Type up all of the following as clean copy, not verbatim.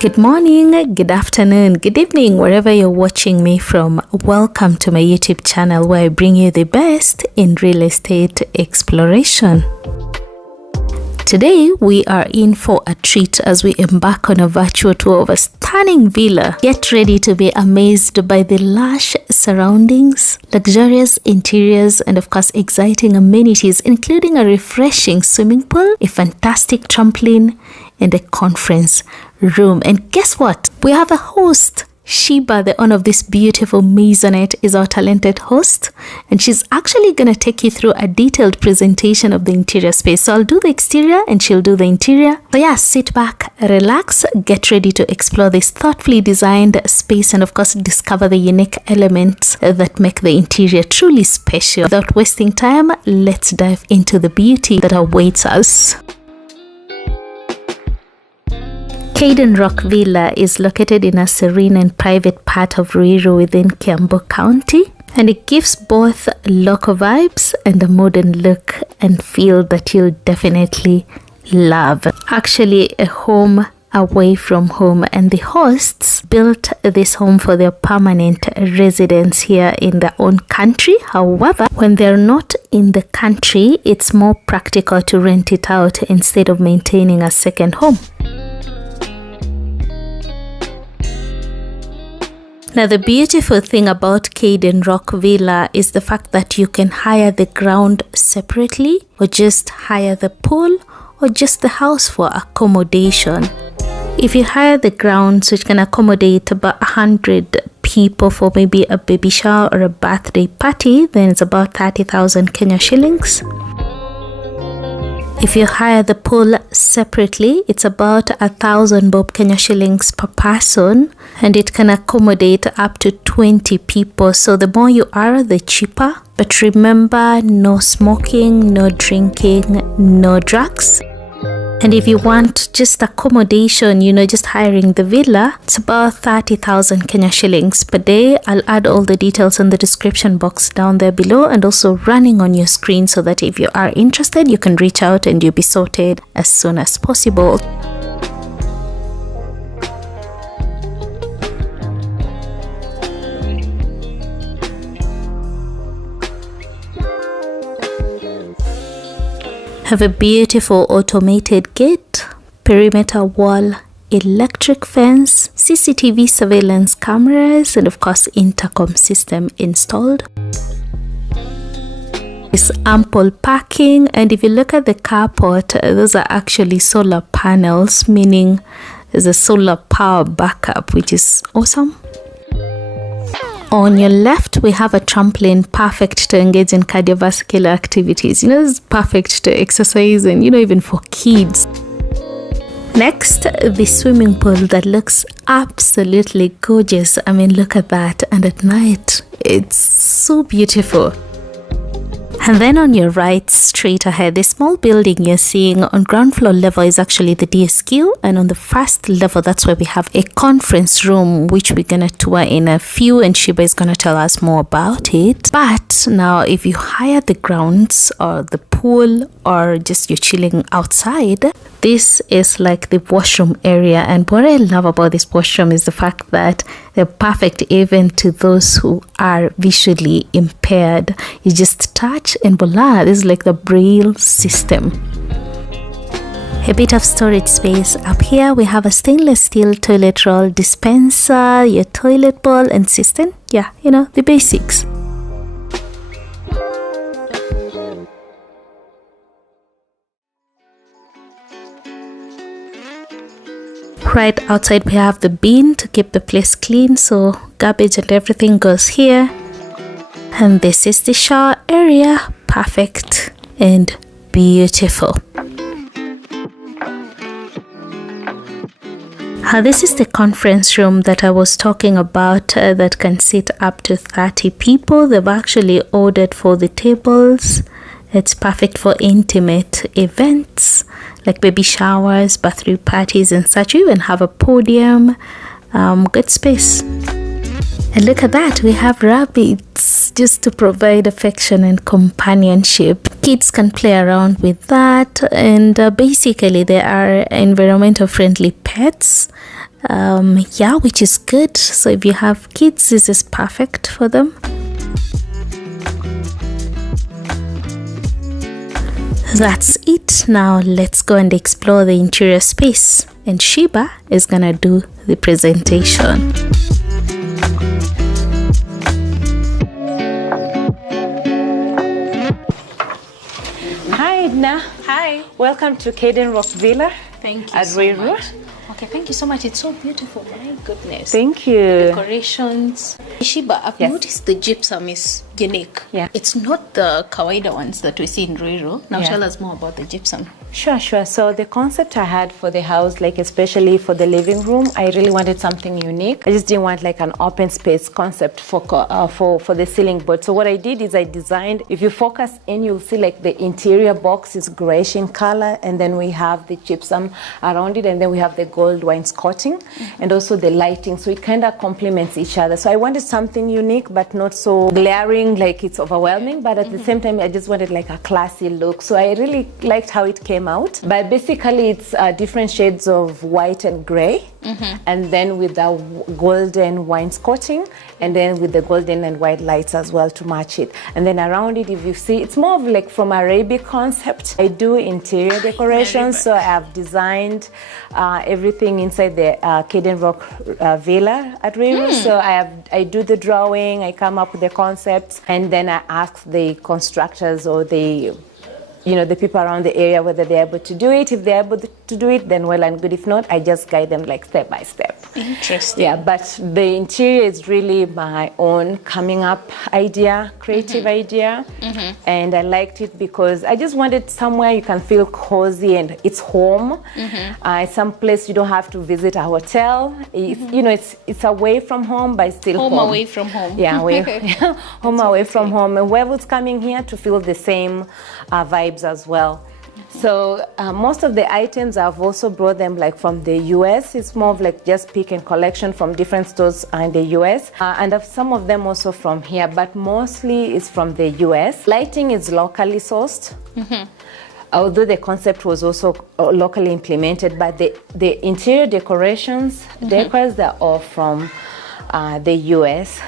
Good morning, good afternoon, good evening, wherever you're watching me from. Welcome to my YouTube channel where I bring you the best in real estate exploration. Today, we are in for a treat as we embark on a virtual tour of a stunning villa. Get ready to be amazed by the lush surroundings, luxurious interiors, and of course, exciting amenities, including a refreshing swimming pool, a fantastic trampoline, and a conference room. And guess what? We have a host. Sheba, the owner of this beautiful maisonette, is our talented host, and she's actually going to take you through a detailed presentation of the interior space. So I'll do the exterior and she'll do the interior. So yeah, sit back, relax, get ready to explore this thoughtfully designed space and of course discover the unique elements that make the interior truly special. Without wasting time, let's dive into the beauty that awaits us. Caden Rock Villa is located in a serene and private part of Ruiru within Kiambu County, and it gives both local vibes and a modern look and feel that you'll definitely love. Actually, a home away from home, and the hosts built this home for their permanent residence here in their own country. However, when they're not in the country, it's more practical to rent it out instead of maintaining a second home. Now, the beautiful thing about Caden Rock Villa is the fact that you can hire the ground separately, or just hire the pool, or just the house for accommodation. If you hire the grounds, which can accommodate about 100 people for maybe a baby shower or a birthday party, then it's about 30,000 Kenya shillings. If you hire the pool separately, it's about 1,000 Bob Kenya shillings per person, and it can accommodate up to 20 people. So the more you are, the cheaper. But remember, no smoking, no drinking, no drugs. And if you want just accommodation, just hiring the villa, it's about 30,000 Kenya shillings per day. I'll add all the details in the description box down there below and also running on your screen so that if you are interested, you can reach out and you'll be sorted as soon as possible. Have a beautiful automated gate, perimeter wall, electric fence, CCTV surveillance cameras, and of course intercom system installed. It's ample parking, and if you look at the carport, those are actually solar panels, meaning there's a solar power backup, which is awesome. On your left, we have a trampoline, perfect to engage in cardiovascular activities. It's perfect to exercise and, even for kids. Next, the swimming pool that looks absolutely gorgeous. I mean, look at that. And at night, it's so beautiful. And then on your right, straight ahead, the small building you're seeing on ground floor level is actually the DSQ. And on the first level, that's where we have a conference room, which we're going to tour in a few. And Sheba is going to tell us more about it. But now, if you hire the grounds or the pool or just you're chilling outside, this is like the washroom area. And what I love about this washroom is the fact that they're perfect even to those who are visually impaired. You just touch and voila, this is like the braille system. A bit of storage space up here. We have a stainless steel toilet roll dispenser, your toilet bowl and cistern. Yeah, the basics. Right outside, we have the bin to keep the place clean, so garbage and everything goes here. And this is the shower area, perfect and beautiful. This is the conference room that I was talking about that can sit up to 30 people. They've actually ordered for the tables. It's perfect for intimate events like baby showers, birthday parties and such. You even have a podium, good space. And look at that, we have rabbits just to provide affection and companionship. Kids can play around with that, and basically they are environmental friendly pets. Yeah, which is good. So if you have kids, this is perfect for them. That's it. Now let's go and explore the interior space, and Shiba is gonna do the presentation. Hi Edna. Hi. Welcome to Caden Rock Villa. Thank you at so Ruiru. much. Okay, thank you so much. It's so beautiful. My goodness. Thank you. Decorations. Shiba, I've noticed the gypsum is unique. Yeah. It's not the kawaida ones that we see in Ruiru. Now tell us more about the gypsum. Sure. So the concept I had for the house, like especially for the living room, I really wanted something unique. I just didn't want like an open space concept for the ceiling board. So what I did is I designed, if you focus in, you'll see like the interior box is grayish in color, and then we have the gypsum around it, and then we have the gold wainscoting and also the lighting. So it kind of complements each other. So I wanted something unique, but not so glaring, like it's overwhelming, but at the same time, I just wanted like a classy look. So I really liked how it came out. But basically, it's different shades of white and gray, and then with the golden wainscoting, and then with the golden and white lights as well to match it. And then around it, if you see, it's more of like from Arabic concept. I do interior decorations, so I have designed everything inside the Caden Rock Villa at Ruiru. So I do the drawing, I come up with the concepts, and then I ask the constructors or the people around the area whether they're able to do it. If they're able to do it, then well and good. If not, I just guide them like step by step. Interesting. Yeah, but the interior is really my own coming up idea, creative idea. And I liked it because I just wanted somewhere you can feel cozy and it's home. Some place you don't have to visit a hotel. It's away from home, but it's still home. Home away from home. Yeah, home away from home. And whoever's coming here to feel the same vibes as well. So most of the items I've also brought them like from the US. It's more of like just pick and collection from different stores in the US, and some of them also from here, but mostly it's from the US. Lighting is locally sourced. Although the concept was also locally implemented, but the interior decorations, decors, they're all from the US.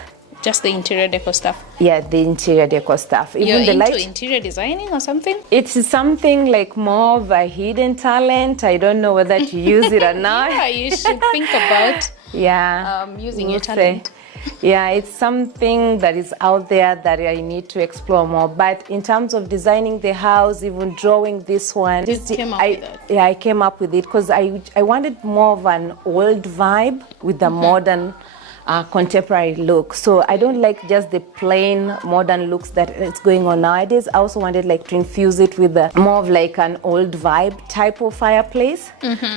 Just the interior decor stuff. Yeah, the interior decor stuff. You're into interior designing or something? It's something like more of a hidden talent. I don't know whether to use it or not. Yeah, you should think about using your talent. Yeah, it's something that is out there that I need to explore more. But in terms of designing the house, even drawing this one, I came up with it because I wanted more of an old vibe with the modern contemporary look. So I don't like just the plain modern looks that it's going on nowadays. I also wanted like to infuse it with more of like an old vibe type of fireplace.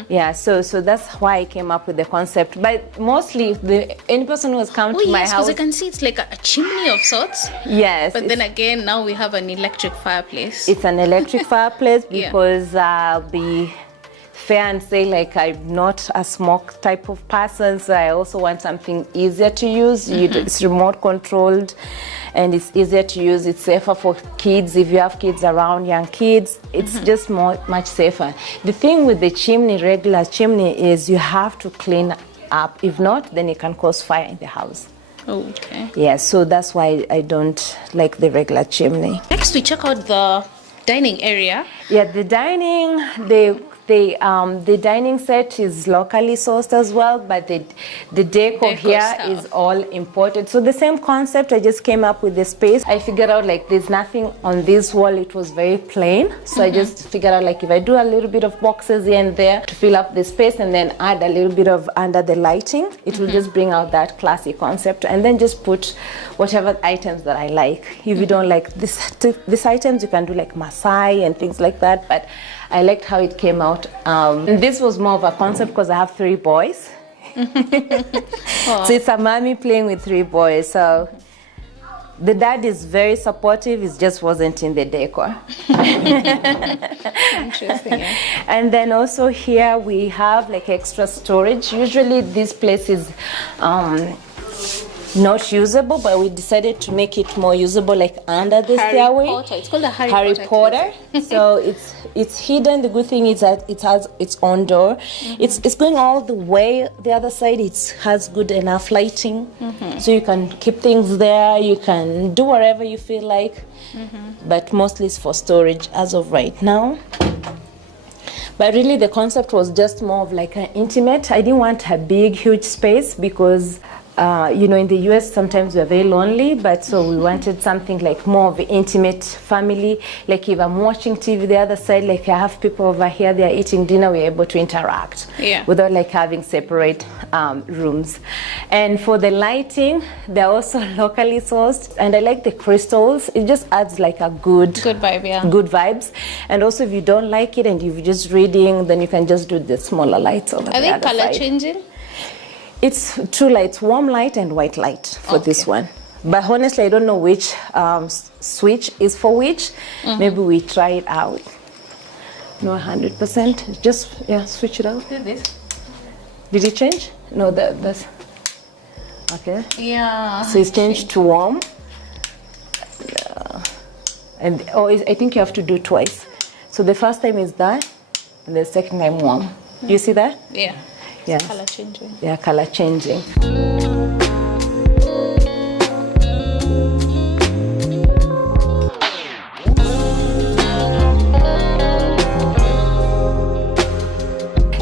Yeah, so that's why I came up with the concept. But mostly any person who has come to my house, because I can see it's like a chimney of sorts. Yes. But then again, now we have an electric fireplace. It's an electric fireplace because I'll be fair and say like I'm not a smoke type of person, so I also want something easier to use. It's remote controlled and it's easier to use. It's safer for kids. If you have kids around, young kids, it's just much safer. The thing with the regular chimney is you have to clean up. If not, then it can cause fire in the house. Okay. Yeah, so that's why I don't like the regular chimney. Next we check out the dining area. Yeah, the dining, the dining set is locally sourced as well, but the decor here is all imported. So the same concept, I just came up with the space. I figured out like there's nothing on this wall, it was very plain. So I just figured out like if I do a little bit of boxes here and there to fill up the space and then add a little bit of under the lighting, it will just bring out that classy concept, and then just put whatever items that I like. If you don't like these items, you can do like Maasai and things like that, but I liked how it came out. And this was more of a concept because I have 3 boys. So it's a mommy playing with 3 boys. So the dad is very supportive, it just wasn't in the decor. Interesting. Yeah. And then also here we have like extra storage. Usually this place is not usable, but we decided to make it more usable, like under the stairway. Potter. It's called a Harry Potter. So it's hidden. The good thing is that it has its own door. It's going all the way the other side. It has good enough lighting, so you can keep things there. You can do whatever you feel like, but mostly it's for storage as of right now. But really the concept was just more of like an intimate. I didn't want a big, huge space because you know, in the US sometimes we're very lonely, but so we wanted something like more of an intimate family. Like if I'm watching TV the other side, like I have people over here, they're eating dinner, we're able to interact without like having separate rooms. And for the lighting, they're also locally sourced, and I like the crystals. It just adds like a good vibe, good vibes. And also if you don't like it and you're just reading, then you can just do the smaller lights over the other side. Are they color changing? It's two lights, warm light and white light for this one. But honestly, I don't know which switch is for which. Maybe we try it out. No, 100%. Just, switch it out. This. Did it change? No, that's... Okay. Yeah. So it's changed to warm. And I think you have to do twice. So the first time is that, and the second time warm. Do you see that? Yeah. Yes. Color changing. Yeah, color changing.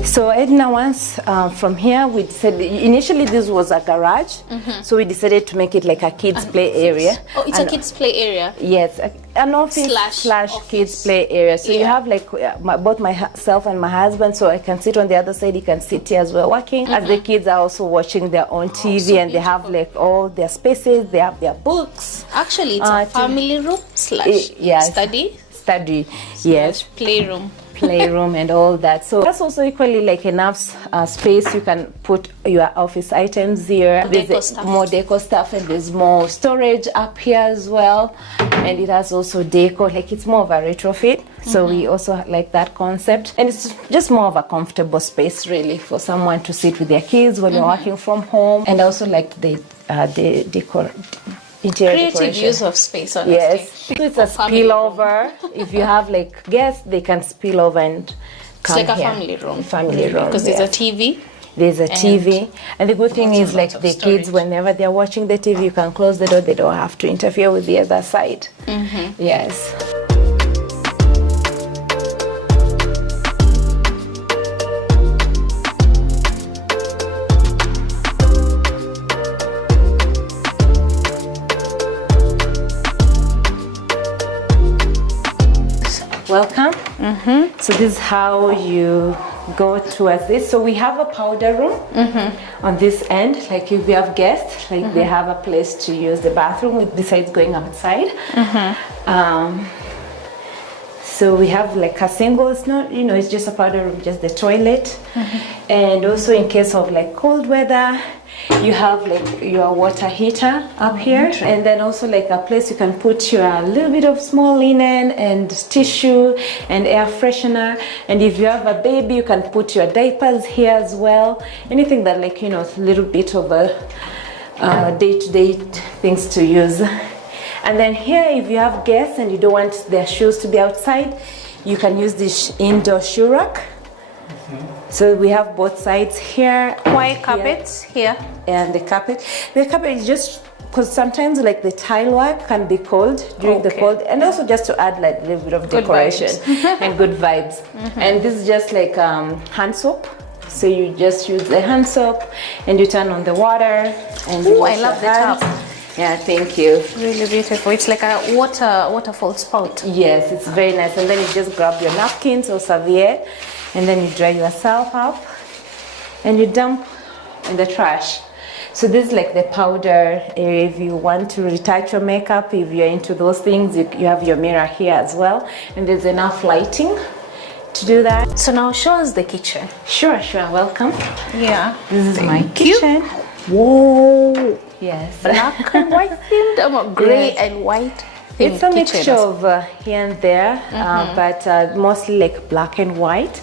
So Edna, once from here, we said initially this was a garage, so we decided to make it like a kids play area. Oh, it's a kids play area. Yes, an office slash kids play area. So you have like both myself and my husband, so I can sit on the other side, he can sit here as we're working. As the kids are also watching their own TV, and they have like all their spaces, they have their books. Actually, it's a family room slash study. Study, yes. Playroom. Playroom and all that. So that's also equally like enough space. You can put your office items here. There's more deco stuff, and there's more storage up here as well. And it has also deco, like it's more of a retrofit. So we also like that concept. And it's just more of a comfortable space really for someone to sit with their kids when you're working from home. And also like the decor. Creative use of space, honestly. Yes. So it's a spillover. If you have like guests, they can spill over and come It's like here. A family room. Family room. Because there's a TV. There's a TV. And the good thing is like the kids, whenever they're watching the TV, you can close the door. They don't have to interfere with the other side. Yes. Welcome. So this is how you go towards this. So we have a powder room on this end. Like if you have guests, like they have a place to use the bathroom besides going outside. So we have like a single, it's not, you know, it's just a powder room, just the toilet. And also in case of like cold weather, you have like your water heater up here, and then also like a place you can put your little bit of small linen and tissue and air freshener. And if you have a baby, you can put your diapers here as well. Anything that like, you know, a little bit of a day-to-day things to use. And then here, if you have guests and you don't want their shoes to be outside, you can use this indoor shoe rack. So we have both sides here. White carpets here. And the carpet. The carpet is just because sometimes like the tile work can be cold during the cold, and also just to add like a little bit of decoration and good vibes. And this is just like hand soap. So you just use the hand soap and you turn on the water and you wash I love the your hands. tap. Yeah, thank you. Really beautiful. It's like a waterfall spout. Yes, it's very nice. And then you just grab your napkins or serviette, and then you dry yourself up and you dump in the trash. So this is like the powder area. If you want to retouch your makeup, if you're into those things, you have your mirror here as well. And there's enough lighting to do that. So now show us the kitchen. Sure, welcome. Yeah. This is my kitchen. Whoa. Yes. Black and white themed, gray and white themed. It's a mixture of here and there, but mostly like black and white.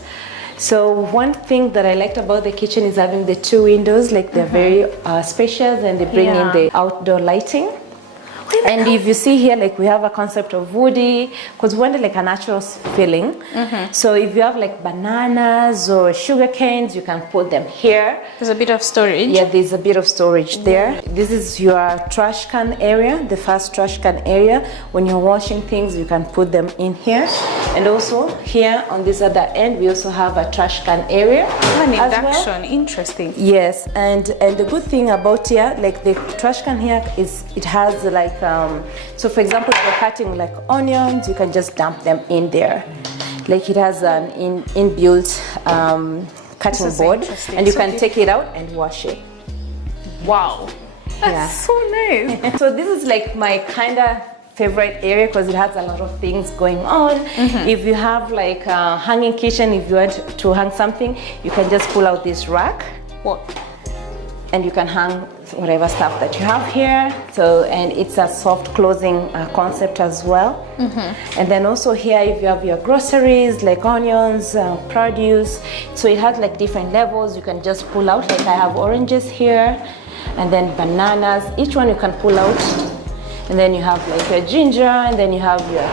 So one thing that I liked about the kitchen is having the 2 windows, like they're very spacious, and they bring in the outdoor lighting. And if you see here, like we have a concept of woody, because we wanted like a natural feeling. So if you have like bananas or sugar canes, you can put them here. There's a bit of storage. Yeah, there's a bit of storage there. This is your trash can area, the first trash can area. When you're washing things, you can put them in here. And also here on this other end, we also have a trash can area. An induction, interesting. Yes, and the good thing about here, like the trash can here is it has like so for example, if you're cutting like onions, you can just dump them in there. Like it has an inbuilt cutting board, and you can take it out and wash it. Wow, that's so nice. So this is like my kind of favorite area because it has a lot of things going on. If you have like a hanging kitchen, if you want to hang something, you can just pull out this rack. And you can hang whatever stuff that you have here. So, and it's a soft closing concept as well. And then also here, if you have your groceries like onions, produce, so it has like different levels. You can just pull out, like I have oranges here, and then bananas. Each one you can pull out. And then you have like your ginger, and then you have your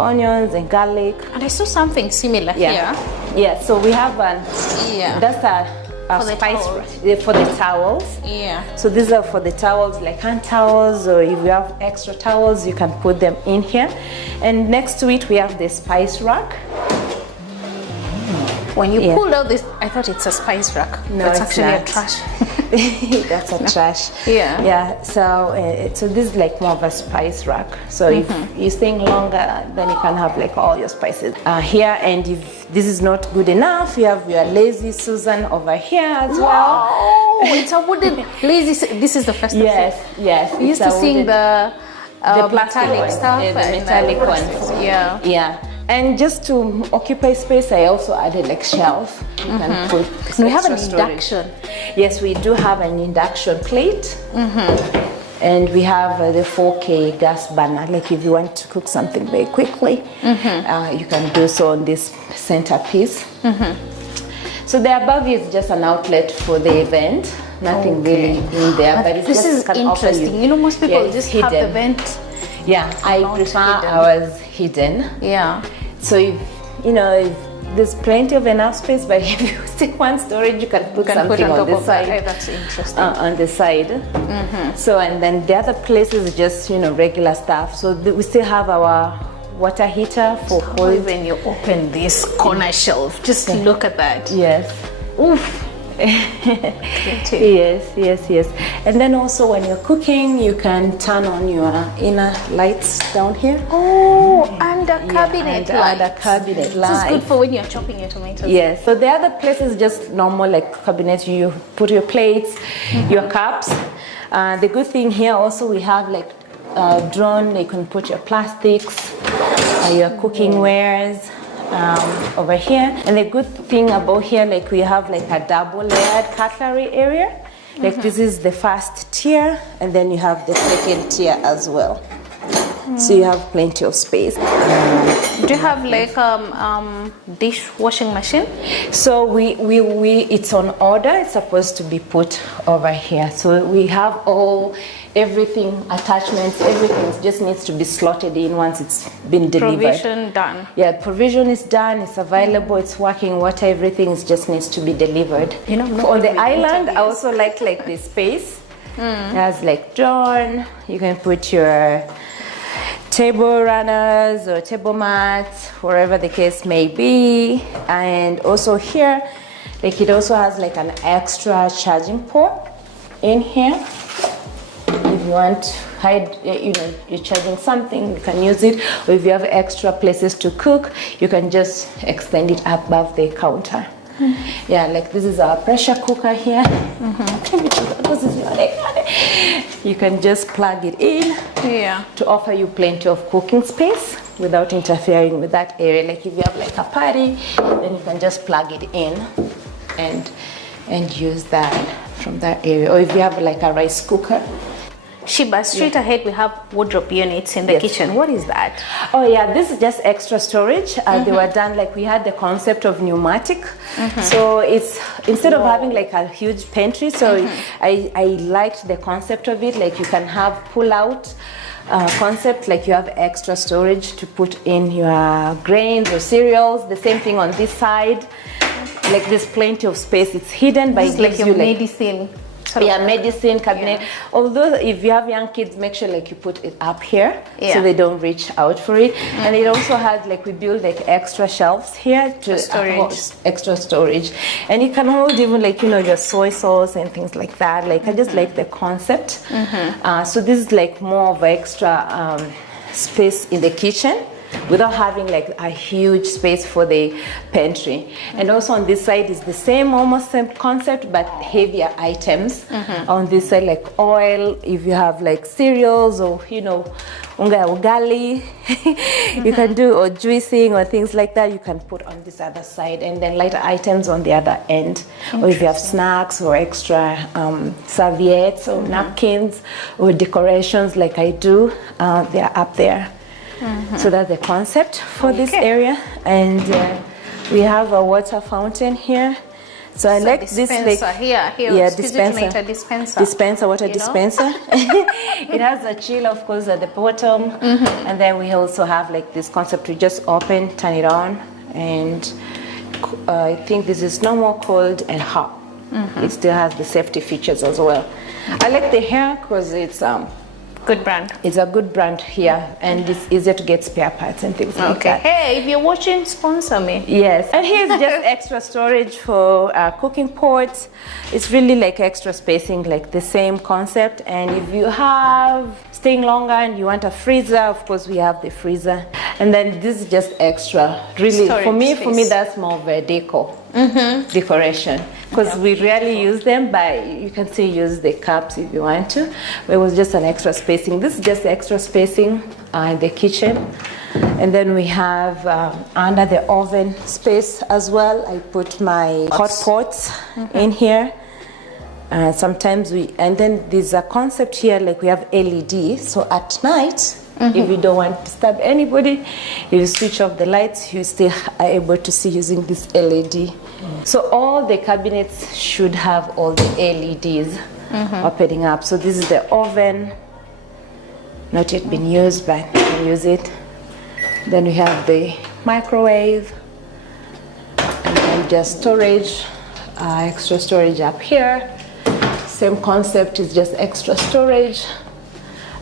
onions and garlic. And I saw something similar here. Yeah, so we have that's a for the spice towels. For the towels. Yeah. So these are for the towels, like hand towels, or if you have extra towels, you can put them in here. And next to it, we have the spice rack. When you pulled out this, I thought it's a spice rack. No, it's it's actually not. a trash. That's a trash. Yeah. So this is like more of a spice rack. So if you're staying longer, then you can have like all your spices here. And if this is not good enough, you have your lazy Susan over here as well. Oh, it's a wooden lazy. This is the first. Yes. We used to sing the metallic one, stuff. the metallic ones. Yeah. And just to occupy space, I also added like shelf. You can put We have an extra induction. Yes, we do have an induction plate. And we have the 4K gas burner. Like if you want to cook something very quickly, you can do so on this centerpiece. So the above is just an outlet for the event. Nothing really in there, but it's this just is can offer interesting. You know, most people just have the vent. Yeah, I prefer ours hidden. Yeah. So if there's plenty of enough space, but if you stick one storage, you can put something on the side. Hey, that's interesting. On the side. So and then the other places is just regular stuff. So we still have our water heater for cold. When you open this corner shelf, just look at that. Yes. Oof. Yes. And then also when you're cooking, you can turn on your inner lights down here. Oh, under cabinet lights. Under cabinet lights. This is good for when you're chopping your tomatoes. Yes. So the other place is just normal like cabinets. You put your plates, your cups. The good thing here also we have like drawn. You can put your plastics, your cooking wares. Over here, and the good thing about here, like we have like a double layered cutlery area. Like this is the first tier, and then you have the second tier as well. So you have plenty of space. Do you have like dishwashing machine? So we it's on order. It's supposed to be put over here. So we have everything, attachments, everything just needs to be slotted in once it's been delivered. Provision done. Yeah, provision is done, it's available, it's working, water, everything just needs to be delivered. On the island, I also like the space. It has like drawn, you can put your table runners or table mats, wherever the case may be. And also here, like it also has like an extra charging port in here. If you want to hide, you're charging something, you can use it. Or if you have extra places to cook, you can just extend it above the counter. Yeah, like this is our pressure cooker here. You can just plug it in to offer you plenty of cooking space without interfering with that area. Like if you have like a party, then you can just plug it in and use that from that area. Or if you have like a rice cooker, Shiba, straight ahead we have wardrobe units in the kitchen. What is that? Oh yeah, this is just extra storage. They were done like we had the concept of pneumatic. So it's instead of having like a huge pantry, so I liked the concept of it. Like you can have pull out concept, like you have extra storage to put in your grains or cereals. The same thing on this side. Like there's plenty of space. It's hidden, but it gives like you your medicine. Medicine cabinet. Although if you have young kids, make sure like you put it up here so they don't reach out for it. And it also has like we build like extra shelves here to storage. Extra storage, and you can hold even like your soy sauce and things like that. Like I just like the concept. So this is like more of extra space in the kitchen, without having like a huge space for the pantry. And also on this side is the same, almost same concept, but heavier items. On this side, like oil, if you have like cereals or unga ugali, you can do, or juicing or things like that, you can put on this other side, and then lighter items on the other end. Or if you have snacks or extra serviettes or napkins or decorations like I do, they're up there. So that's the concept for this area. And we have a water fountain here. So I like this, like dispenser, water dispenser. It has a chill, of course, at the bottom, and then we also have like this concept to just open, turn it on, and I think this is no more cold and hot. It still has the safety features as well. I like the hair because it's good brand. It's a good brand here, and it's easier to get spare parts and things like that. Hey, if you're watching, sponsor me. Yes, and here's just extra storage for cooking pots. It's really like extra spacing, like the same concept. And if you have staying longer and you want a freezer, of course we have the freezer. And then this is just extra. Really, storage for me, that's more of a decoration, because we rarely use them, but you can still use the cups if you want to. But it was just an extra spacing. This is just extra spacing in the kitchen. And then we have under the oven space as well, I put my hot pots in here. Sometimes and then there's a concept here, like we have LED, so at night, if you don't want to disturb anybody, if you switch off the lights, you still are able to see using this LED. So all the cabinets should have all the LEDs opening up. So this is the oven, not yet been used, but you can use it. Then we have the microwave, and then just storage, extra storage up here. Same concept, is just extra storage.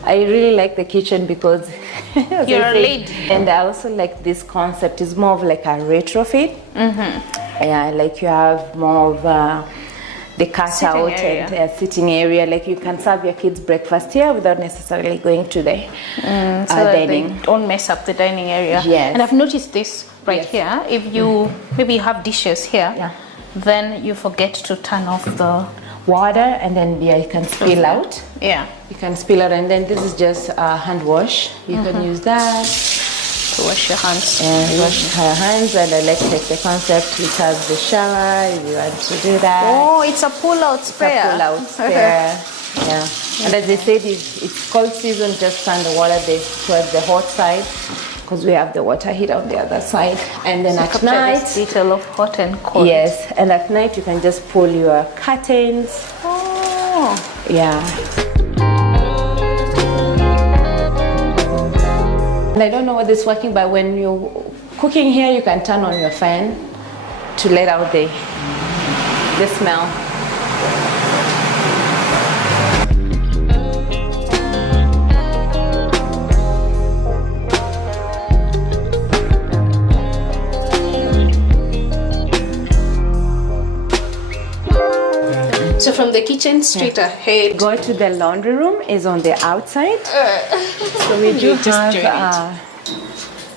I really like the kitchen because you're a lead. And I also like this concept. It's more of like a retrofit. Yeah, like you have more of the cutout and sitting area. Like you can serve your kids breakfast here without necessarily going to the dining. They don't mess up the dining area. Yes. And I've noticed this here. If you maybe you have dishes here, then you forget to turn off the water, and then you can spill out. You can spill out, and then this is just a hand wash. You can use that to wash your hands. And wash your hands. And I like the concept. It has the shower if you want to do that. Oh, it's a pull-out sprayer. It's a pull-out sprayer. And as they said, if it's cold season, just turn the water towards the hot side, because we have the water heater on the other side. And then at night, this detail of hot and cold. Yes, and at night you can just pull your curtains. Oh, yeah. And I don't know whether it's working, but when you're cooking here, you can turn on your fan to let out the smell. So from the kitchen straight ahead, go to the laundry room. Is on the outside. So we do have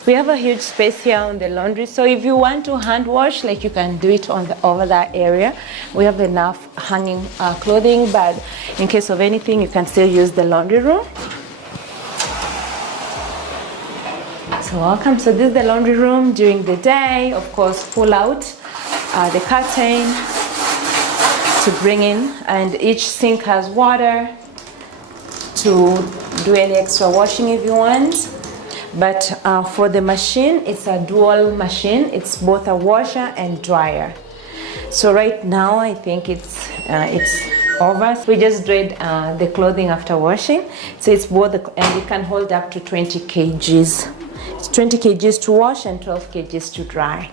we have a huge space here on the laundry. So if you want to hand wash, like you can do it over that area. We have enough hanging clothing, but in case of anything, you can still use the laundry room. So welcome. So this is the laundry room during the day. Of course, pull out the curtain to bring in, and each sink has water. to do any extra washing if you want. But for the machine, it's a dual machine. It's both a washer and dryer. So right now, I think it's over. We just dried the clothing after washing. So it's both, and it can hold up to 20 kgs. It's 20 kgs to wash and 12 kgs to dry.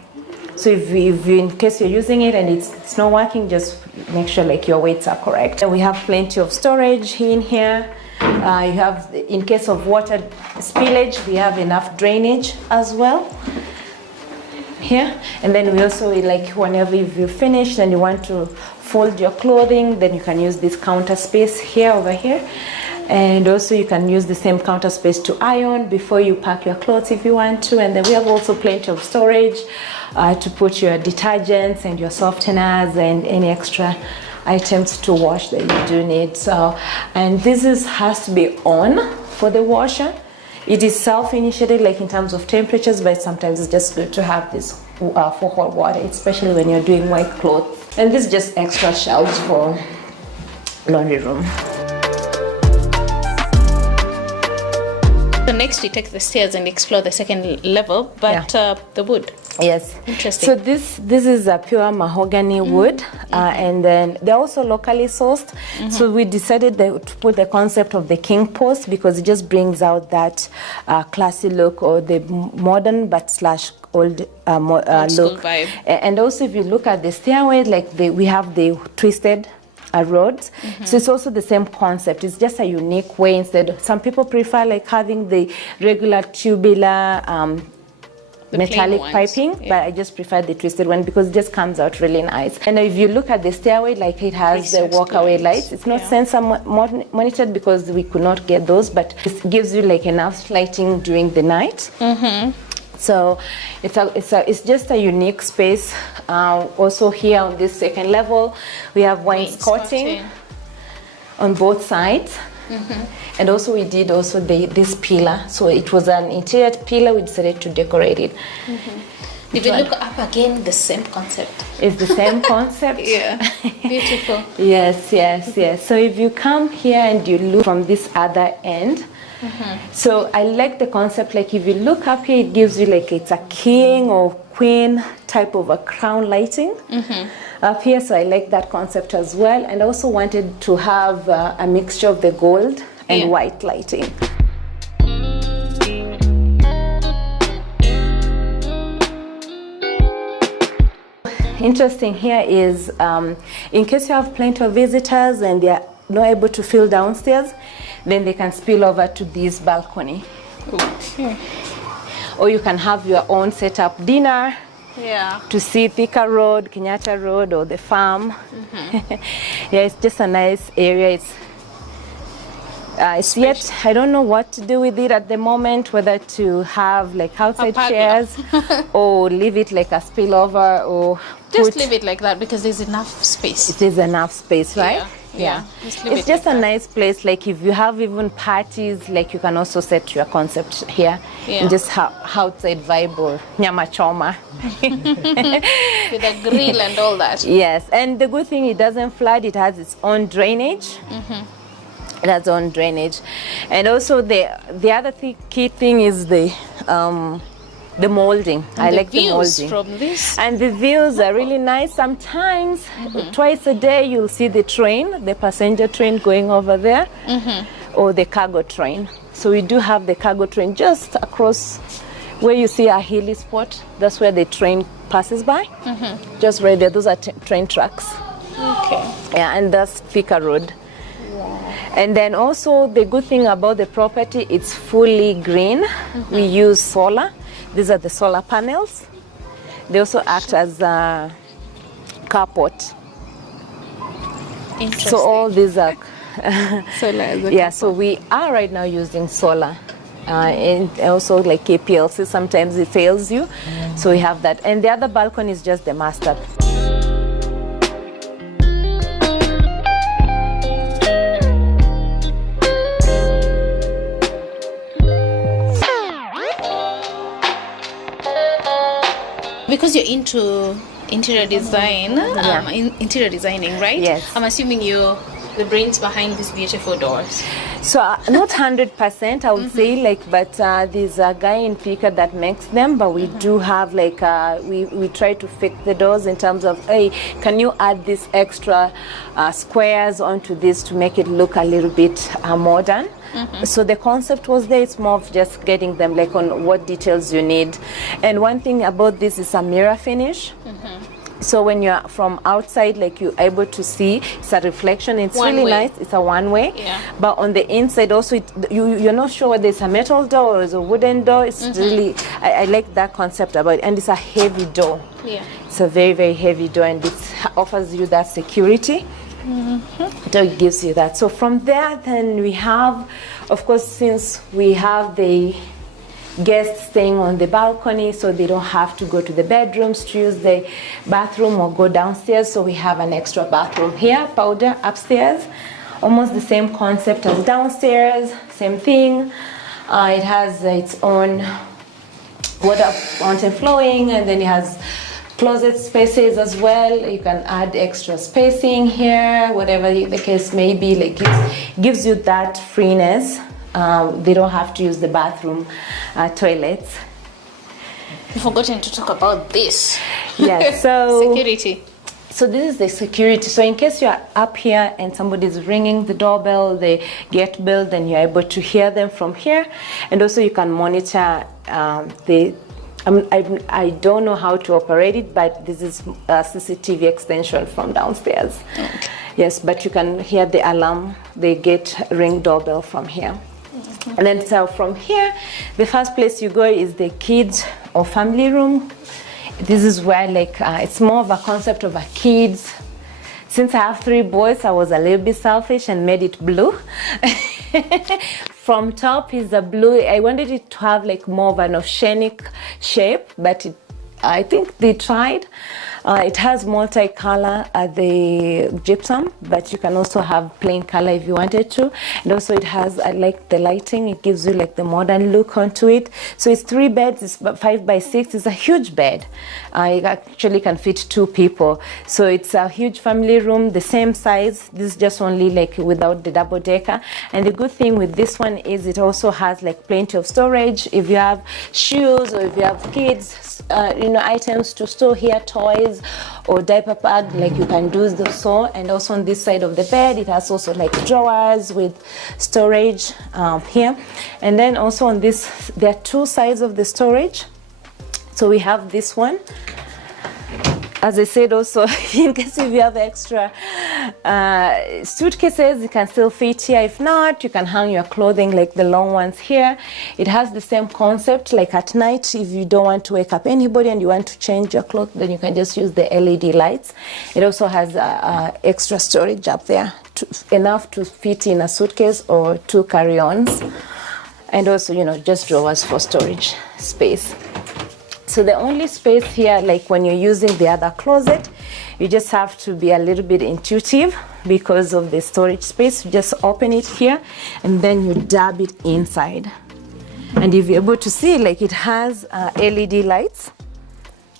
So if you, in case you're using it and it's not working, just make sure like your weights are correct. And we have plenty of storage in here. You have, in case of water spillage, we have enough drainage as well here. And then we also, like, whenever you finish and you want to fold your clothing, then you can use this counter space here, over here. And also you can use the same counter space to iron before you pack your clothes if you want to. And then we have also plenty of storage to put your detergents and your softeners and any extra items to wash that you do need. So, and this has to be on for the washer. It is self-initiated, like in terms of temperatures, but sometimes it's just good to have this for hot water, especially when you're doing white clothes. And this is just extra shelves for laundry room. So next we take the stairs and explore the second level, but the wood. Yes. Interesting. So this is a pure mahogany wood, and then they're also locally sourced. So we decided to put the concept of the king post because it just brings out that classy look, or the modern but slash old look vibe. And also, if you look at the stairway, like we have the twisted rods. So it's also the same concept. It's just a unique way. Instead, some people prefer like having the regular tubular metallic piping, but I just prefer the twisted one because it just comes out really nice. And if you look at the stairway, like it has the walkaway lights. It's not sensor monitored because we could not get those, but it gives you like enough lighting during the night. So it's just a unique space. Also here on this second level, we have wainscoting on both sides. And also we did also this pillar. So it was an interior pillar. We decided to decorate it. If you look up again, the same concept. It's the same concept. Yeah, beautiful. Yes. So if you come here and you look from this other end, so I like the concept, like if you look up here, it gives you like it's a king or queen type of a crown lighting up here. So I like that concept as well. And I also wanted to have a mixture of the gold and white lighting. Interesting here is in case you have plenty of visitors and they are not able to fill downstairs, then they can spill over to this balcony. Or you can have your own set-up dinner to see Thika Road, Kenyatta Road, or the farm. It's just a nice area. It's yet, I don't know what to do with it at the moment, whether to have like outside chairs or leave it like a spillover, or just leave it like that because there's enough space. There's enough space, right? Yeah. It's just a nice place. Like if you have even parties, like you can also set your concept here and just have outside vibe or nyama choma. With a grill and all that. Yes, and the good thing, it doesn't flood. It has its own drainage. It has its own drainage. And also the other key thing is the molding. And I like the molding. From this. And the views are really nice. Sometimes, twice a day, you'll see the train, the passenger train going over there, or the cargo train. So we do have the cargo train just across where you see a hilly spot. That's where the train passes by. Just right there. Those are train tracks. Okay. Yeah, and that's Thika Road. And then also the good thing about the property, it's fully green. We use solar. These are the solar panels. They also act as a carport. Interesting. So all these are solar. So we are right now using solar. And also like KPLC, sometimes it fails you. So we have that. And the other balcony is just the master. Because you're into interior design, interior designing, right? Yes. I'm assuming you're the brains behind these beautiful doors. So not 100%, I would say, like, but there's a guy in Pika that makes them, but we do have like we try to fix the doors in terms of, hey, can you add this extra squares onto this to make it look a little bit modern? So the concept was there. It's more of just getting them like on what details you need. And one thing about this is a mirror finish. So when you're from outside, like you're able to see, it's a reflection. It's One really way. nice. It's a one way. Yeah. But on the inside also, you're not sure whether it's a metal door or it's a wooden door. It's really, I like that concept about it. And it's a heavy door. Yeah. It's a very, very heavy door, and it offers you that security. So it gives you that. So from there, then we have, of course, since we have the guests staying on the balcony, so they don't have to go to the bedrooms to use the bathroom or go downstairs. So we have an extra bathroom here, powder upstairs, almost the same concept as downstairs, same thing. It has its own water fountain flowing, and then it has closet spaces as well. You can add extra spacing here, whatever the case may be. Like it gives you that freeness. They don't have to use the bathroom toilets. We've forgotten to talk about this. Yes, so Security. So this is the security. So in case you are up here and somebody's ringing the doorbell, the gate bell, then you're able to hear them from here. And also you can monitor I don't know how to operate it, but this is a CCTV extension from downstairs. Okay. Yes, but you can hear the alarm, the gate ring doorbell from here. And then so from here, the first place you go is the kids or family room. This is where like it's more of a concept of a kids. Since I have 3 boys, I was a little bit selfish and made it blue. From top is a blue. I wanted it to have like more of an oceanic shape, but I think they tried. It has multicolor at the gypsum, but you can also have plain color if you wanted to. And also it has, I like the lighting. It gives you like the modern look onto it. So it's 3 beds. It's 5 by 6. It's a huge bed. It actually can fit 2 people. So it's a huge family room, the same size. This is just only like without the double decker. And the good thing with this one is it also has like plenty of storage. If you have shoes or if you have kids, items to store here, toys or diaper pad, like you can do so. And also on this side of the bed, it has also like drawers with storage here. And then also on this, there are 2 sides of the storage. So we have this one. As I said also, in case if you have extra suitcases, you can still fit here. If not, you can hang your clothing like the long ones here. It has the same concept, like at night, if you don't want to wake up anybody and you want to change your clothes, then you can just use the LED lights. It also has extra storage up there, enough to fit in a suitcase or 2 carry-ons. And also, just drawers for storage space. So the only space here, like when you're using the other closet, you just have to be a little bit intuitive because of the storage space. You just open it here and then you dab it inside. And if you're able to see, like it has LED lights,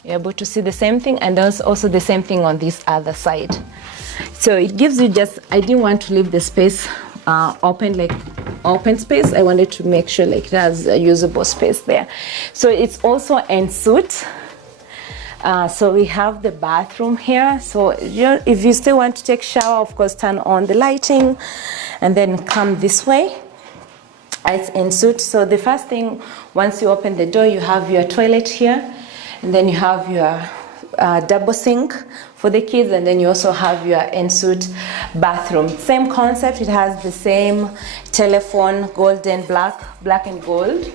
you're able to see the same thing, and there's also the same thing on this other side. So it gives you I didn't want to leave the space open space. I wanted to make sure like it has a usable space there. So it's also en suite. So we have the bathroom here. So if you still want to take shower, of course, turn on the lighting and then come this way. It's en suite. So the first thing, once you open the door, you have your toilet here, and then you have your double sink for the kids, and then you also have your en suite bathroom. Same concept. It has the same telephone, golden, black and gold.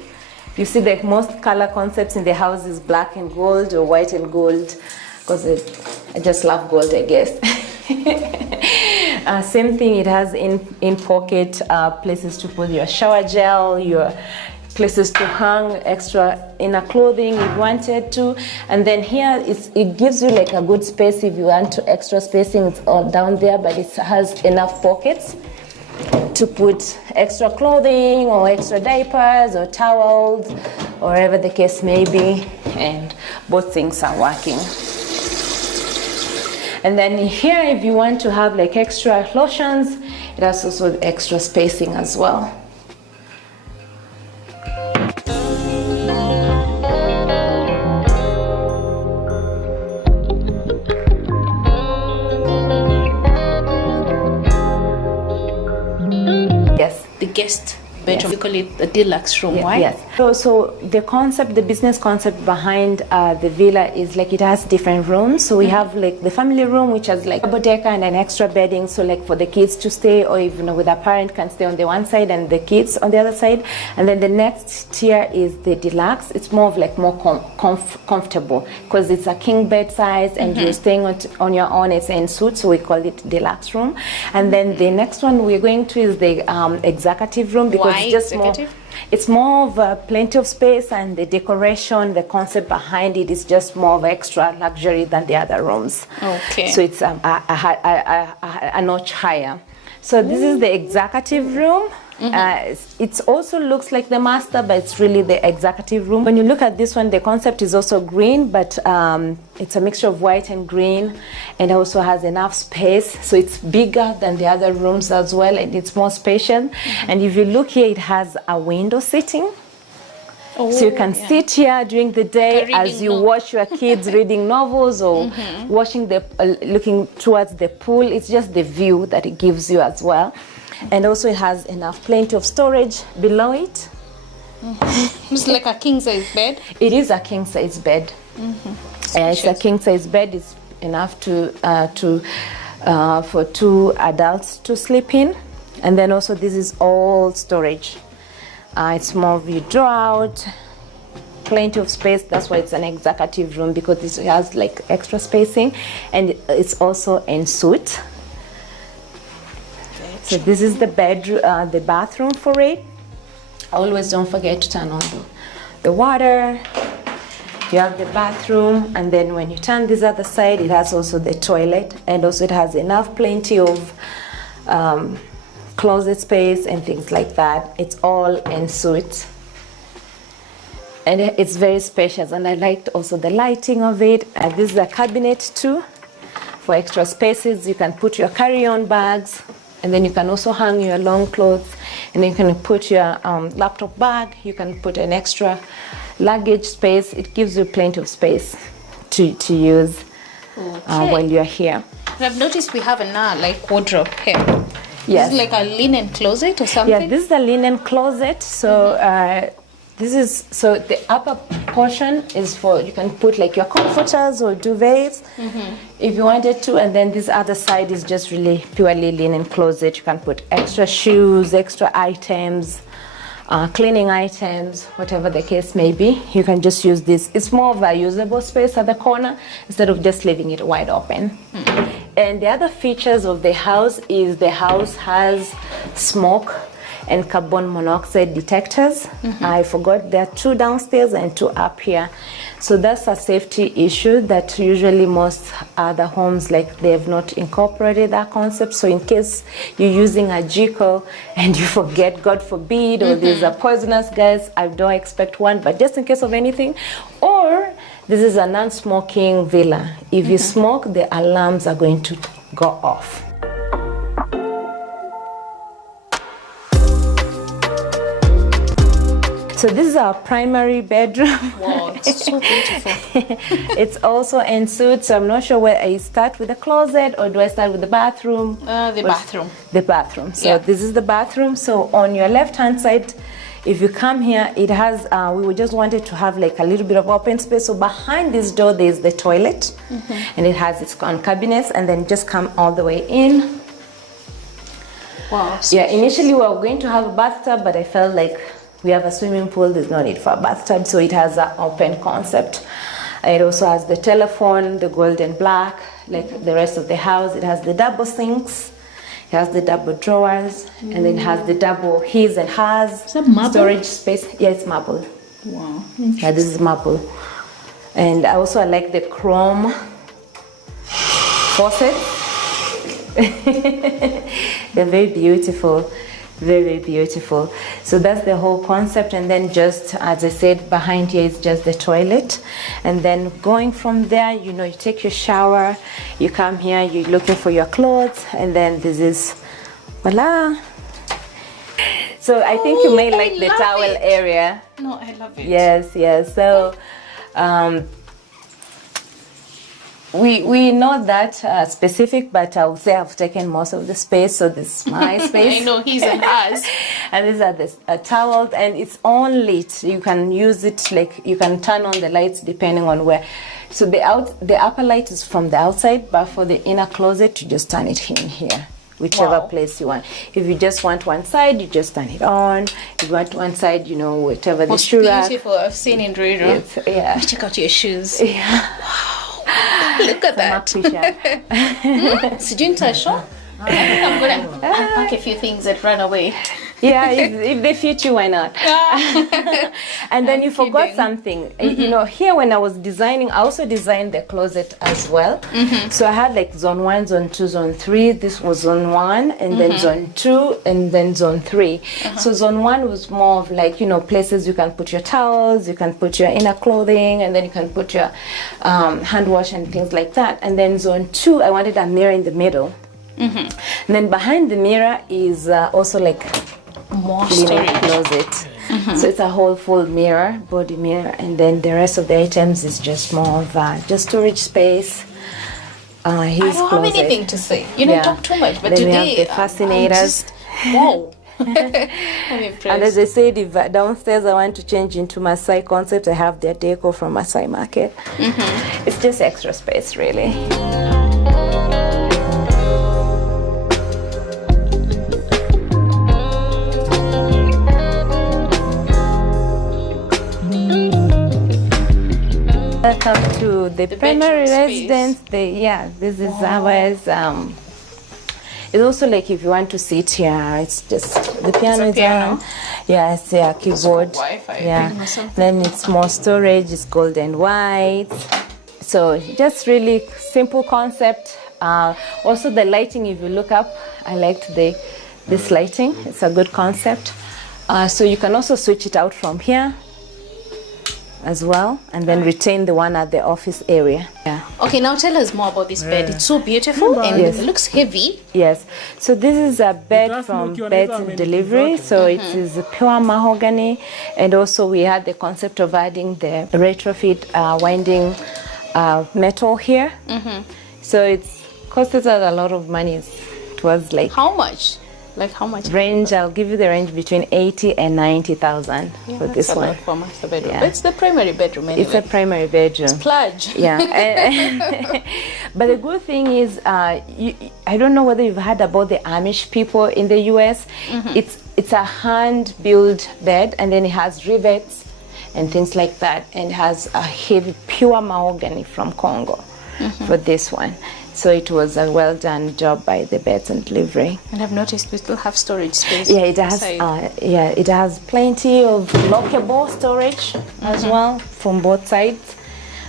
You see the most color concepts in the house is black and gold or white and gold, because I just love gold, I guess. Same thing, it has in pocket places to put your shower gel, your places to hang extra inner clothing if you wanted to. And then here it gives you like a good space if you want to extra spacing. It's all down there, but it has enough pockets to put extra clothing or extra diapers or towels or whatever the case may be, and both things are working. And then here, if you want to have like extra lotions, It has also extra spacing as well. Yes. The guest bedroom. Yes. You call it the deluxe room. Why? Yes. So the concept, the business concept behind the villa is like it has different rooms. So we have like the family room, which has like a bodega and an extra bedding. So like for the kids to stay, or even with a parent can stay on the one side and the kids on the other side. And then the next tier is the deluxe. It's more of like more comfortable because it's a king bed size and you're staying on your own. It's en suite, so we call it deluxe room. And then the next one we're going to is the executive room, because Why it's just executive? It's more of plenty of space, and the decoration, the concept behind it is just more of extra luxury than the other rooms. Okay. So it's a notch higher. So this is the executive room. It also looks like the master, but it's really the executive room. When you look at this one, the concept is also green, but it's a mixture of white and green, and also has enough space. So it's bigger than the other rooms as well, and it's more spacious. And if you look here, it has a window seating. Oh, so you can sit here during the day as you watch your kids reading novels, or watching looking towards the pool. It's just the view that it gives you as well. And also it has plenty of storage below it. It's like a king size bed. It is a king size bed. It's a king size bed. It's enough for 2 adults to sleep in. And then also this is all storage. It's more of you draw out, plenty of space. That's why it's an executive room, because it has like extra spacing, and it's also en suite. So this is the bedroom, the bathroom for it. Always don't forget to turn on the water. You have the bathroom, and then when you turn this other side, it has also the toilet, and also it has plenty of closet space and things like that. It's all en suite, and it's very spacious. And I liked also the lighting of it. And this is a cabinet too, for extra spaces. You can put your carry-on bags. And then you can also hang your long clothes, and then you can put your laptop bag. You can put an extra luggage space. It gives you plenty of space to use while you're here. And I've noticed we have a like wardrobe here. Yes. This is like a linen closet or something? Yeah, this is a linen closet. So the upper portion is for, you can put like your comforters or duvets if you wanted to, and then this other side is just really purely linen closet. You can put extra shoes, extra items, cleaning items, whatever the case may be. You can just use this. It's more of a usable space at the corner instead of just leaving it wide open. And the other features of the house is the house has smoke and carbon monoxide detectors. I forgot there are 2 downstairs and 2 up here. So that's a safety issue that usually most other homes, like, they have not incorporated that concept. So in case you're using a Jiko and you forget, God forbid, or there's a poisonous gas, I don't expect one, but just in case of anything. Or this is a non-smoking villa. If you smoke, the alarms are going to go off. So this is our primary bedroom. Wow, it's so beautiful. It's also en suite, so I'm not sure whether I start with the closet or do I start with the bathroom? The bathroom. The bathroom. So this is the bathroom. So on your left-hand side, if you come here, it has, we just wanted to have like a little bit of open space. So behind this door, there's the toilet, and it has its own cabinets, and then just come all the way in. Wow. Yeah, initially we were going to have a bathtub, but I felt like we have a swimming pool, there's no need for a bathtub, so it has an open concept. It also has the telephone, the gold and black, like the rest of the house. It has the double sinks, it has the double drawers, and then it has the double his and hers. Is that marble? Storage space. Yeah, it's marble. Wow. Yeah, this is marble. And I like the chrome faucet. They're very beautiful. Very, very beautiful. So that's the whole concept. And then just, as I said, behind here is just the toilet. And then going from there, you take your shower, you come here, you're looking for your clothes, and then this is Voila. So I think you may like the love towel it. area. No, I love it. Yes, yes. So we not that specific, but I would say I've taken most of the space. So this is my space. I know, his and hers. And these are the towels, and it's on lit. You can use it like you can turn on the lights depending on where. So the upper light is from the outside, but for the inner closet, you just turn it in here. Whichever Wow. place you want. If you just want one side, you just turn it on. If you want one side, you know, whatever the Most shoe rack. beautiful I've seen in Riro. It's, yeah. Check out your shoes. Yeah. Look at that. Sijui nitashow. I think I'm gonna unpack a few things and run away. Yeah, if they fit you, why not? And then you forgot kidding. something. You know, here when I was designing, I also designed the closet as well. So I had like zone 1, zone 2, zone 3. This was zone 1, and then zone 2, and then zone 3. So zone 1 was more of like, you know, places you can put your towels, you can put your inner clothing, and then you can put your hand wash and things like that. And then zone 2, I wanted a mirror in the middle. And then behind the mirror is also like More linen storage. closet. So it's a whole full mirror, body mirror, and then the rest of the items is just more of just storage space. His I don't have closet. anything to say. You don't talk too much, but then we today have the fascinators. Whoa. I'm And impressed. as I said, if downstairs I want to change into Maasai concept, I have their deco from Maasai Market. It's just extra space, really. Welcome to the primary bedroom space. residence. This is ours. It's also like if you want to sit here, it's just the piano is piano. on. Yeah, it's a keyboard. Wi-Fi Yeah. or something. Then it's more storage. It's gold and white. So just really simple concept. Also the lighting. If you look up, I liked this lighting. It's a good concept. So you can also switch it out from here as well, and then retain the one at the office area. Yeah. Okay, now tell us more about this bed. It's so beautiful and Yes. it looks heavy. Yes. So this is a bed from Beds and Delivery. So it is a pure mahogany, and also we had the concept of adding the retrofit winding metal here. So it's costed us a lot of money. It was like How much? Like how much? range. I'll give you the range between 80 and 90,000 for That's this a one. lot for master bedroom. Yeah. It's the primary bedroom anyway. It's a primary bedroom. Plunge. Yeah. But the good thing is, I don't know whether you've heard about the Amish people in the US. It's a hand built bed, and then it has rivets and things like that, and it has a heavy pure mahogany from Congo for this one. So it was a well done job by the Beds and Delivery. And I've noticed we still have storage space. Yeah, it has. inside. It has plenty of lockable storage as well from both sides,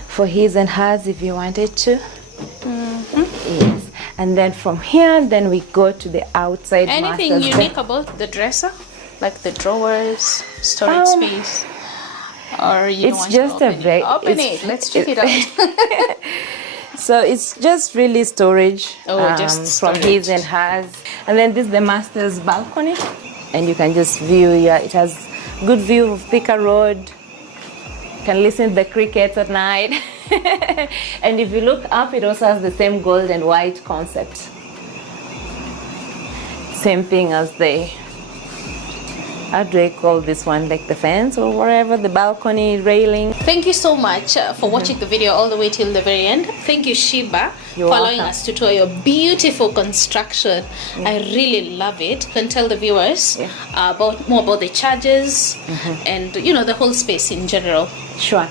for his and hers if you wanted to. Yes, and then from here, then we go to the outside. Anything master's unique bed. about the dresser? Like the drawers, storage space? Or you it's don't want just to a open very- it? Open it's- it. Let's check it out. So it's just really storage Just from storage. his and hers. And then this is the master's balcony, and you can just view. Yeah, it has good view of Thika Road. You can listen to the crickets at night. And if you look up, it also has the same gold and white concept. Same thing as the, how do I call this one, like the fence or whatever, the balcony railing. Thank you so much for watching the video all the way till the very end. Thank you, Shiba, You're for allowing welcome. us to tour your beautiful construction. I really love it. You can tell the viewers about more about the charges and you know the whole space in general. Sure.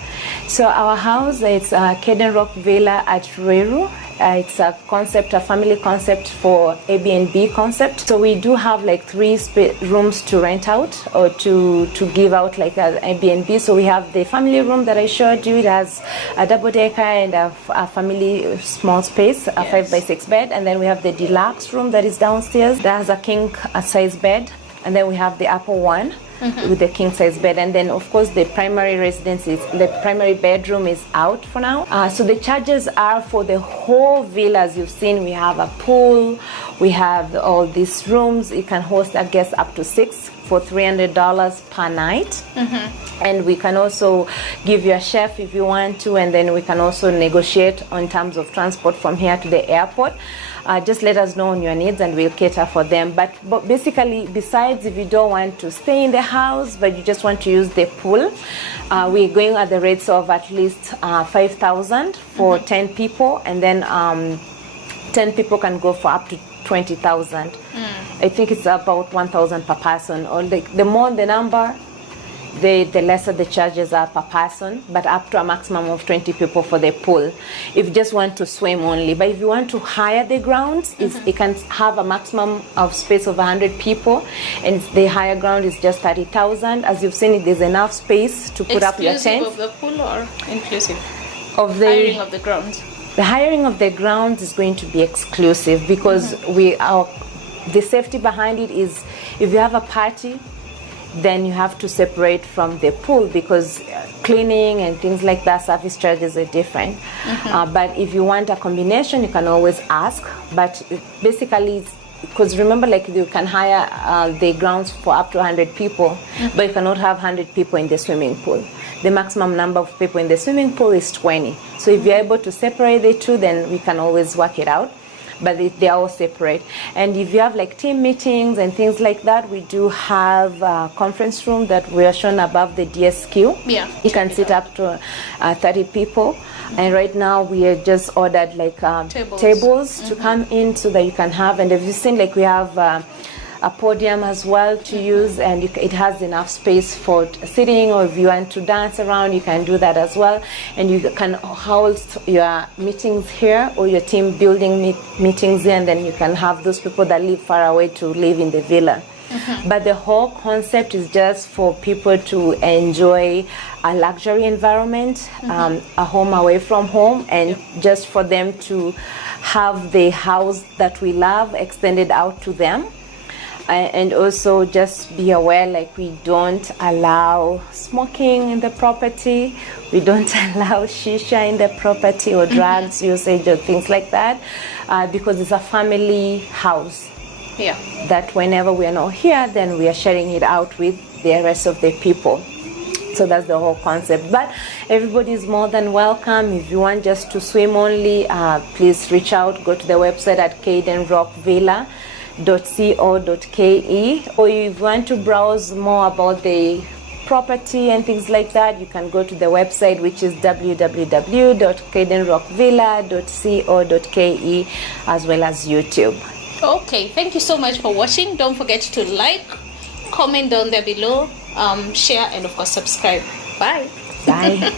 So our house, it's Caden Rock Villa at Ruiru. It's a concept, a family concept for Airbnb concept. So we do have like 3 rooms to rent out or to give out like an Airbnb. So we have the family room that I showed you. It has a double decker and a family small space, a 5x6 bed. And then we have the deluxe room that is downstairs. That has a king size bed. And then we have the upper one with the king size bed. And then of course the primary bedroom is out for now. So the charges are for the whole villa. As you've seen, we have a pool, we have all these rooms. You can host a guest up to 6 for $300 per night. And we can also give you a chef if you want to, and then we can also negotiate on terms of transport from here to the airport. Just let us know on your needs and we'll cater for them. But basically, besides, if you don't want to stay in the house but you just want to use the pool, we're going at the rates of at least $5,000 for 10 people, and then 10 people can go for up to $20,000. I think it's about $1,000 per person, or the more the number, the lesser the charges are per person, but up to a maximum of 20 people for the pool if you just want to swim only. But if you want to hire the grounds, it can have a maximum of space of 100 people, and the higher ground is just $30,000. As you've seen, there's enough space to put up your tent. Exclusive of the pool or inclusive? Of the hiring of the grounds. The hiring of the grounds is going to be exclusive, because the safety behind it is, if you have a party, then you have to separate from the pool, because cleaning and things like that, service charges are different. But if you want a combination, you can always ask. But basically, because remember, like, you can hire the grounds for up to 100 people, but you cannot have 100 people in the swimming pool. The maximum number of people in the swimming pool is 20. So if you're able to separate the two, then we can always work it out. But they're all separate. And if you have like team meetings and things like that, we do have a conference room that we are shown above the DSQ. Yeah, you can sit up to 30 people. And right now we have just ordered like tables to come in so that you can have. And if you've seen, like, we have a podium as well to use, and it has enough space for sitting, or if you want to dance around, you can do that as well. And you can hold your meetings here, or your team building meetings here, and then you can have those people that live far away to live in the villa. But the whole concept is just for people to enjoy a luxury environment, a home away from home, and just for them to have the house that we love extended out to them. And also just be aware, like, we don't allow smoking in the property, we don't allow shisha in the property, or drugs usage or things like that, because it's a family house. Yeah. That whenever we are not here, then we are sharing it out with the rest of the people. So that's the whole concept. But everybody is more than welcome. If you want just to swim only, please reach out. Go to the website at cadenrockvilla.co.ke, or if you want to browse more about the property and things like that, you can go to the website, which is www.cadenrockvilla.co.ke, as well as YouTube. Okay, thank you so much for watching. Don't forget to like, comment down there below, share, and of course subscribe. Bye. Bye.